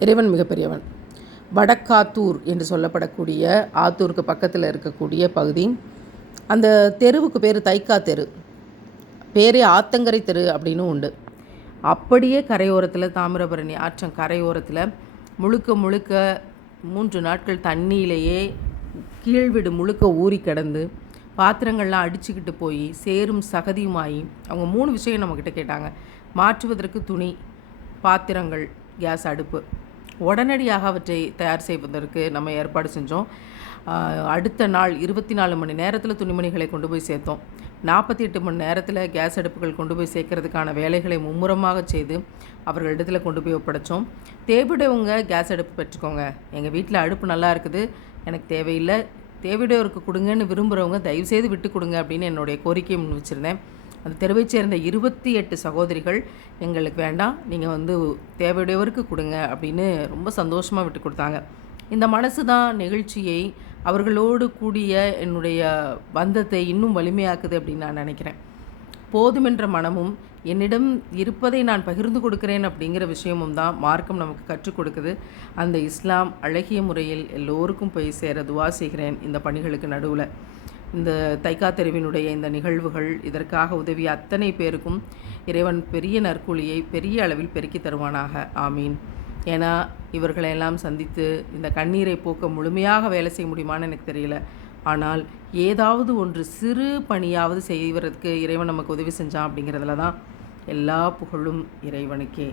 இறைவன் மிகப்பெரியவன். வடக்காத்தூர் என்று சொல்லப்படக்கூடிய ஆத்தூருக்கு பக்கத்தில் இருக்கக்கூடிய பகுதி. அந்த தெருவுக்கு பேர் தைக்கா தெரு. பேரே ஆத்தங்கரை தெரு அப்படின்னு உண்டு. அப்படியே கரையோரத்தில் தாமிரபரணி ஆற்றங் கரையோரத்தில் முழுக்க முழுக்க மூன்று நாட்கள் தண்ணியிலேயே கீழ்விடு முழுக்க ஊறி கிடந்து பாத்திரங்கள்லாம் அடிச்சுக்கிட்டு போய் சேரும் சகதியுமாயி அவங்க மூணு விஷயம் நம்மக்கிட்ட கேட்டாங்க. மாற்றுவதற்கு துணி பாத்திரங்கள் கேஸ் அடுப்பு. உடனடியாக அவற்றை தயார் செய்வதற்கு நம்ம ஏற்பாடு செஞ்சோம். அடுத்த நாள் இருபத்தி நாலு மணி நேரத்தில் துணிமணிகளை கொண்டு போய் சேர்த்தோம். நாற்பத்தி எட்டு மணி நேரத்தில் கேஸ் அடுப்புகள் கொண்டு போய் சேர்க்கறதுக்கான வேலைகளை மும்முரமாக செய்து அவர்களிடத்தில் கொண்டு போய் ஒப்படைச்சோம். தேவையுடையவங்க கேஸ் அடுப்பு பெற்றுக்கோங்க. எங்கள் வீட்டில் அடுப்பு நல்லா இருக்குது. எனக்கு தேவையில்லை. தேவையுடையவருக்கு கொடுங்கன்னு விரும்புகிறவங்க தயவுசெய்து விட்டு கொடுங்க அப்படின்னு என்னுடைய கோரிக்கையை முன் வச்சுருந்தேன் அந்த தெருவைச் சேர்ந்த இருபத்தி எட்டு சகோதரிகள் எங்களுக்கு வேண்டாம் நீங்கள் வந்து தேவையுடையவருக்கு கொடுங்க அப்படின்னு ரொம்ப சந்தோஷமாக விட்டு கொடுத்தாங்க. இந்த மனசு தான் நிகழ்ச்சியை அவர்களோடு கூடிய என்னுடைய பந்தத்தை இன்னும் வலிமையாக்குது அப்படின்னு நான் நினைக்கிறேன். போதுமென்ற மனமும் என்னிடம் இருப்பதை நான் பகிர்ந்து கொடுக்கிறேன் அப்படிங்கிற விஷயமும் தான் மார்க்கம் நமக்கு கற்றுக் கொடுக்குது. அந்த இஸ்லாம் அழகிய முறையில் எல்லோருக்கும் போய் சேர துவா செய்கிறேன் இந்த பணிகளுக்கு நடுவில். இந்த தைக்கா தெருவினுடைய இந்த நிகழ்வுகள் இதற்காக உதவிய அத்தனை பேருக்கும் இறைவன் பெரிய நற்கூலியை பெரிய அளவில் பெருக்கி தருவானாக. ஆமீன். ஏன்னா இவர்களையெல்லாம் சந்தித்து இந்த கண்ணீரை போக்க முழுமையாக வேலை செய்ய முடியுமான்னு எனக்கு தெரியல. ஆனால் ஏதாவது ஒன்று சிறு பணியாவது செய்வதற்கு இறைவன் நமக்கு உதவி செஞ்சான் அப்படிங்கிறதுல தான் எல்லா புகழும் இறைவனுக்கே.